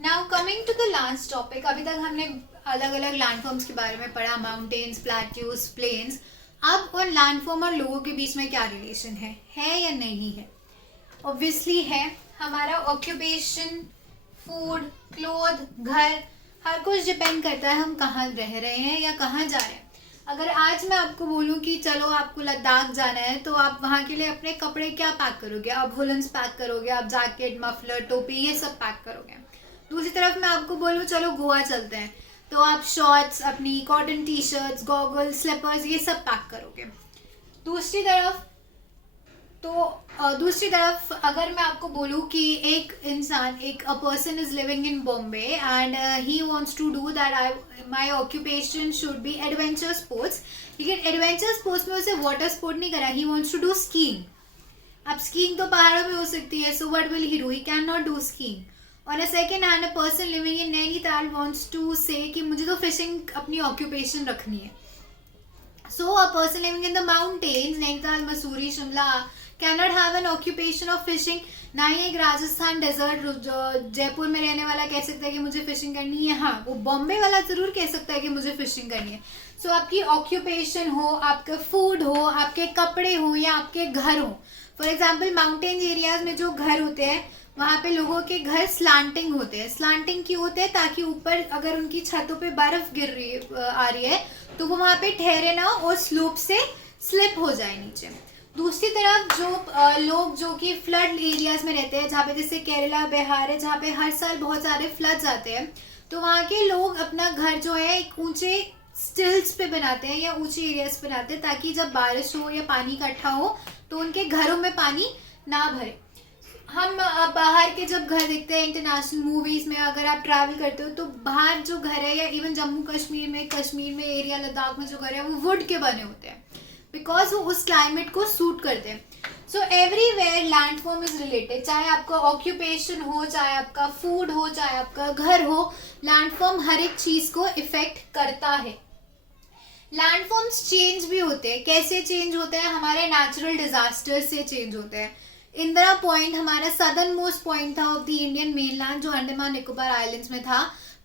Now coming to the last topic, अभी तक हमने अलग अलग लैंडफॉर्म्स के बारे में पढ़ा, माउंटेन्स, प्लेट्यूज, प्लेन्स। अब उन लैंडफॉर्म और लोगों के बीच में क्या रिलेशन है या नहीं है? ऑब्वियसली है। हमारा ऑक्यूपेशन, फूड, क्लोथ, घर, हर कुछ डिपेंड करता है हम कहाँ रह रहे हैं या कहाँ जा रहे हैं। अगर आज मैं आपको बोलूँ कि चलो आपको लद्दाख जाना है, तो आप वहाँ के लिए अपने कपड़े क्या पैक करोगे? आप वुलन्स पैक करोगे, आप जैकेट, मफलर, टोपी ये सब पैक करोगे। दूसरी तरफ मैं आपको बोलूँ चलो गोवा चलते हैं, तो आप शॉर्ट्स, अपनी cotton T shirts, goggles, slippers ये सब पैक करोगे। दूसरी तरफ दूसरी तरफ अगर मैं आपको बोलूँ कि एक इंसान, a person is living in Bombay and he wants to do that, I my occupation should be adventure sports, लेकिन एडवेंचर स्पोर्ट्स में उसे वाटर स्पोर्ट नहीं करा, he wants to do skiing. अब स्कीइंग तो पहाड़ों में हो सकती है, so what will he do? He can not do skiing. On a second hand, a person living in Nainital wants to say कि मुझे तो फिशिंग अपनी ऑक्यूपेशन रखनी है। So a person living in the mountains, Nainital, Mussoorie, Shimla, cannot have an occupation of fishing. ना ही एक Rajasthan desert Jaipur में रहने वाला कह सकता है कि मुझे फिशिंग करनी है। हाँ, वो बॉम्बे वाला जरूर कह सकता है कि मुझे फिशिंग करनी है। सो आपकी ऑक्यूपेशन हो, आपका फूड हो, आपके कपड़े हो या आपके घर हो। फॉर एग्जाम्पल माउंटेन एरियाज में जो घर होते हैं वहां पे लोगों के घर स्लांटिंग होते हैं। स्लांटिंग क्यों होते हैं? ताकि ऊपर अगर उनकी छतों पे बर्फ गिर रही आ रही है तो वो वहां पे ठहरे ना और स्लोप से स्लिप हो जाए नीचे। दूसरी तरफ जो लोग जो कि फ्लड एरियाज में रहते हैं, जहाँ पे जैसे केरला, बिहार है, जहाँ पे हर साल बहुत सारे फ्लड्स आते हैं, तो वहाँ के लोग अपना घर जो है एक ऊंचे स्टिल्स पे बनाते हैं या ऊंचे एरियाज पे बनाते हैं, ताकि जब बारिश हो या पानी इकट्ठा हो तो उनके घरों में पानी ना भरे। हम बाहर के जब घर देखते हैं इंटरनेशनल मूवीज में, अगर आप ट्रैवल करते हो तो बाहर जो घर है या इवन जम्मू कश्मीर में एरिया, लद्दाख में जो घर है वो वुड के बने होते हैं, बिकॉज वो उस क्लाइमेट को सूट करते हैं। So everywhere landform is related, चाहे आपका ऑक्यूपेशन हो, चाहे आपका फूड हो, चाहे आपका घर हो, लैंडफॉर्म हर एक चीज को इफेक्ट करता है। लैंडफॉर्म्स चेंज भी होते हैं। कैसे चेंज होते हैं? हमारे नेचुरल डिजास्टर से चेंज होते हैं। इंदिरा पॉइंट हमारा सदर्न मोस्ट पॉइंट था ऑफ द इंडियन मेनलैंड, जो अंडमान निकोबार आइलैंड्स में था,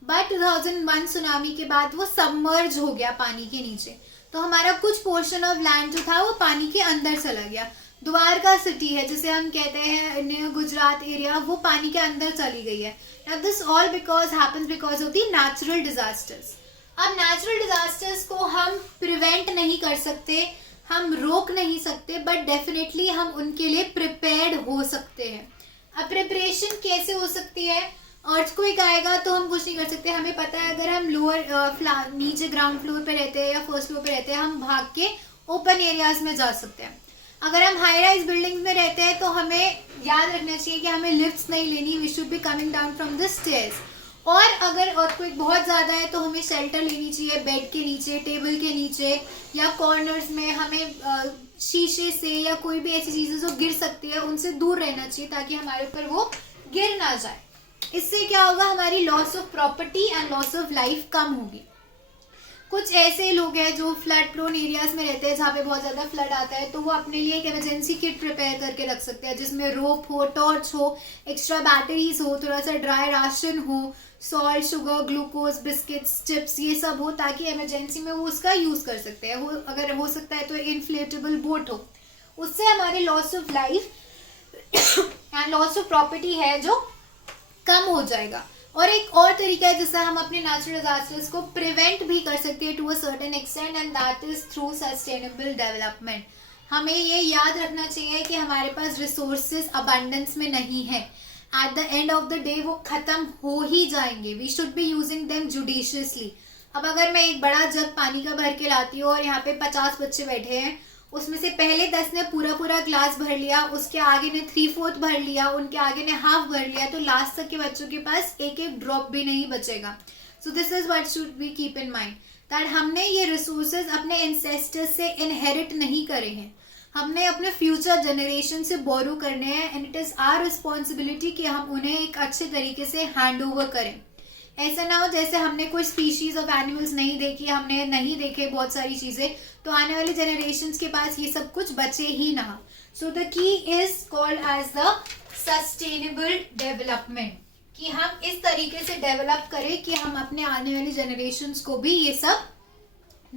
बट 2001 सुनामी के बाद वो सबमर्ज हो गया पानी के नीचे, तो हमारा कुछ पोर्शन ऑफ लैंड जो था वो पानी के अंदर चला गया। द्वारका सिटी है जिसे हम कहते हैं न्यू गुजरात एरिया, वो पानी के अंदर चली गई है। Now this all because happens because of the natural disasters. अब नेचुरल डिजास्टर्स को हम प्रिवेंट नहीं कर सकते, हम रोक नहीं सकते, बट डेफिनेटली हम उनके लिए प्रिपेयर्ड हो सकते हैं। अब प्रिपरेशन कैसे हो सकती है? अर्थक्वेक आएगा तो हम कुछ नहीं कर सकते। हमें पता है अगर हम नीचे ग्राउंड फ्लोर पे रहते हैं या फर्स्ट फ्लोर पे रहते हैं, हम भाग के ओपन एरियाज में जा सकते हैं। अगर हम हाई राइज बिल्डिंग में रहते हैं तो हमें याद रखना चाहिए कि हमें लिफ्ट्स नहीं लेनी, we should be coming down from the stairs. और अगर अर्थक्वेक बहुत ज्यादा है तो हमें शेल्टर लेनी चाहिए, बेड के नीचे, टेबल के नीचे या कॉर्नर्स में। हमें शीशे से या कोई भी ऐसी चीजें जो गिर सकती है उनसे दूर रहना चाहिए, ताकि हमारे ऊपर वो गिर ना जाए। इससे क्या होगा? हमारी loss of property and loss of life कम होगी। कुछ ऐसे लोग हैं जो फ्लड प्रोन एरियाज में रहते हैं, जहाँ पे बहुत ज्यादा फ्लड आता है, तो वो अपने लिए एक इमरजेंसी किट प्रिपेयर करके रख सकते हैं, जिसमें रोप हो, टॉर्च हो, एक्स्ट्रा बैटरीज हो, थोड़ा सा ड्राई राशन हो, salt, sugar, glucose, biscuits, chips, ये सब हो, ताकि इमरजेंसी में वो उसका यूज कर सकते हैं। अगर हो सकता है तो इन्फ्लेटेबल बोट हो। उससे हमारे loss of life and loss of property है जो कम हो जाएगा। और एक और तरीका है जिससे हम अपने नेचुरल डिजास्टर्स को प्रिवेंट भी कर सकते हैं to a certain extent, and that is through sustainable development. हमें ये याद रखना चाहिए कि हमारे पास रिसोर्सेज अबंडेंस में नहीं है। At the end of the day वो खत्म हो ही जाएंगे। We should be using them judiciously. अब अगर मैं एक बड़ा जग पानी का भर के लाती हूँ और यहाँ पे 50 बच्चे बैठे हैं, उसमें से पहले 10 ने पूरा पूरा ग्लास भर लिया, उसके आगे ने 3/4 भर लिया, उनके आगे ने हाफ भर लिया, तो लास्ट तक के बच्चों के पास एक एक ड्रॉप भी नहीं बचेगा। So this is what should be keep in mind, that हमने ये रिसोर्सेज अपने एंसेस्टर्स से इनहेरिट नहीं करे हैं, हमने अपने फ्यूचर जनरेशन से बोरो करने हैं, and it is our responsibility कि हम उन्हें एक अच्छे तरीके से हैंड ओवर करें। ऐसा ना हो जैसे हमने कोई स्पीशीज ऑफ एनिमल्स नहीं देखी, हमने नहीं देखे बहुत सारी चीजें, तो आने वाले जनरेशन्स के पास ये सब कुछ बचे ही ना। So the key is called as the sustainable development, कि हम इस तरीके से डेवलप करें कि हम अपने आने वाली जनरेशन्स को भी ये सब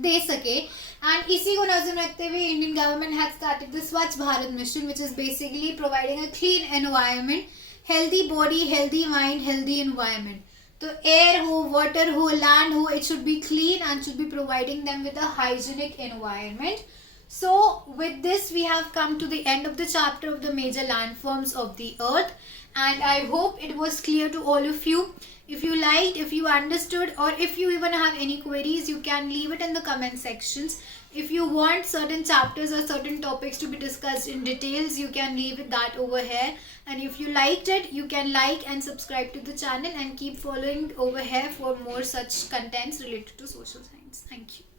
दे सके. एंड इसी को नजर रखते हुए Indian government has started the Swachh Bharat mission, which is basically providing a clean environment, healthy body, healthy mind, healthy environment. तो एयर हो, वाटर हो, लैंड हो, it should be clean and should be providing them with a hygienic environment. So with this we have come to the end of the chapter of the major landforms of the earth, and I hope it was clear to all of you. If you liked, if you understood, or if you even have any queries, you can leave it in the comment sections. If you want certain chapters or certain topics to be discussed in details, you can leave it that over here. And if you liked it, you can like and subscribe to the channel and keep following over here for more such contents related to social science. Thank you.